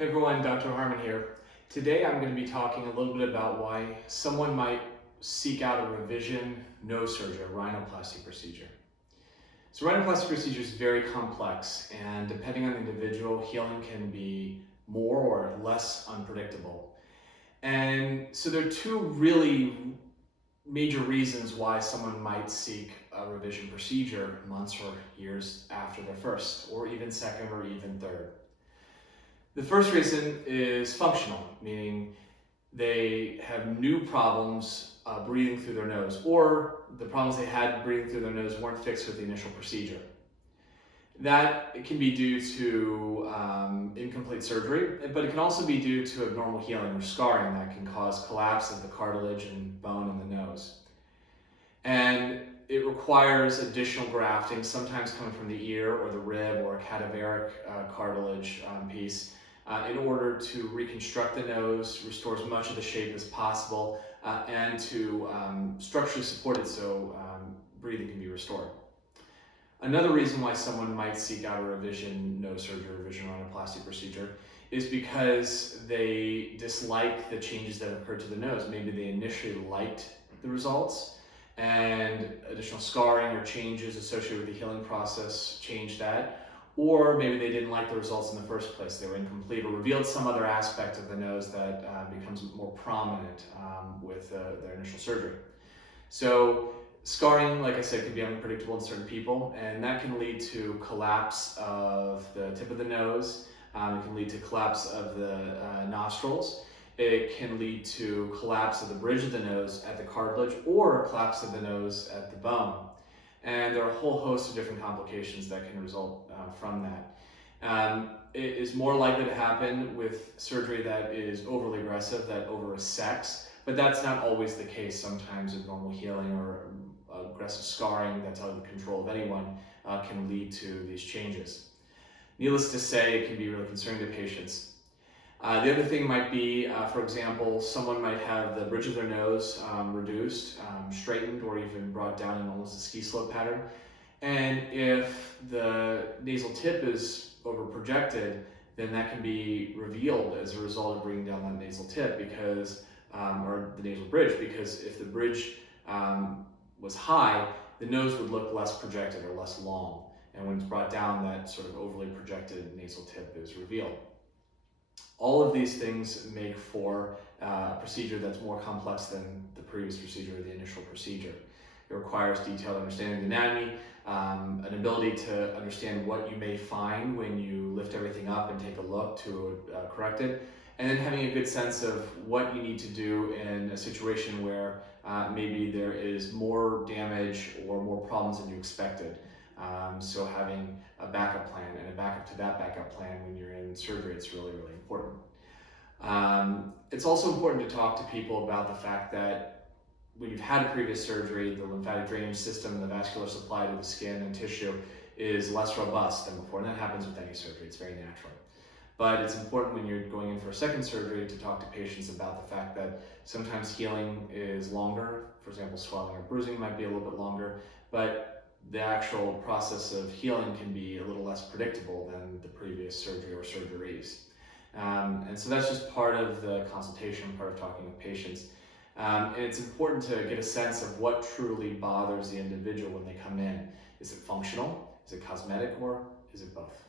Hey everyone, Dr. Harmon here. Today I'm going to be talking a little bit about why someone might seek out a revision nose surgery, a rhinoplasty procedure. So rhinoplasty procedure is very complex, and depending on the individual, healing can be more or less unpredictable. And so there are two really major reasons why someone might seek a revision procedure months or years after their first, or even second, or even third. The first reason is functional, meaning they have new problems breathing through their nose, or the problems they had breathing through their nose weren't fixed with the initial procedure. That can be due to incomplete surgery, but it can also be due to abnormal healing or scarring that can cause collapse of the cartilage and bone in the nose. And it requires additional grafting, sometimes coming from the ear or the rib or a cadaveric cartilage piece, in order to reconstruct the nose, restore as much of the shape as possible, and to structurally support it so breathing can be restored. Another reason why someone might seek out a revision nose surgery or revision rhinoplasty procedure is because they dislike the changes that occurred to the nose. Maybe they initially liked the results, and additional scarring or changes associated with the healing process changed that. Or maybe they didn't like the results in the first place. They were incomplete or revealed some other aspect of the nose that becomes more prominent with their initial surgery. So scarring, like I said, can be unpredictable in certain people, and that can lead to collapse of the tip of the nose. It can lead to collapse of the nostrils. It can lead to collapse of the bridge of the nose at the cartilage, or collapse of the nose at the bone. And there are a whole host of different complications that can result from that. It is more likely to happen with surgery that is overly aggressive, that over-resects, but that's not always the case. Sometimes abnormal healing or aggressive scarring that's out of the control of anyone can lead to these changes. Needless to say, it can be really concerning to patients. The other thing might be, for example, someone might have the bridge of their nose reduced, straightened, or even brought down in almost a ski slope pattern. And if the nasal tip is over projected, then that can be revealed as a result of bringing down that nasal tip because, or the nasal bridge, because if the bridge was high, the nose would look less projected or less long. And when it's brought down, that sort of overly projected nasal tip is revealed. All of these things make for a procedure that's more complex than the previous procedure or the initial procedure. It requires detailed understanding of the anatomy, an ability to understand what you may find when you lift everything up and take a look to correct it, and then having a good sense of what you need to do in a situation where maybe there is more damage or more problems than you expected. So having a backup plan and a backup to that backup plan when you're in surgery, it's really, really important. It's also important to talk to people about the fact that when you've had a previous surgery, the lymphatic drainage system and the vascular supply to the skin and tissue is less robust than before, and that happens with any surgery. It's very natural. But it's important when you're going in for a second surgery to talk to patients about the fact that sometimes healing is longer. For example, swelling or bruising might be a little bit longer, but the actual process of healing can be a little less predictable than the previous surgery or surgeries. And so that's just part of the consultation, part of talking with patients. And it's important to get a sense of what truly bothers the individual when they come in. Is it functional? Is it cosmetic? Or is it both?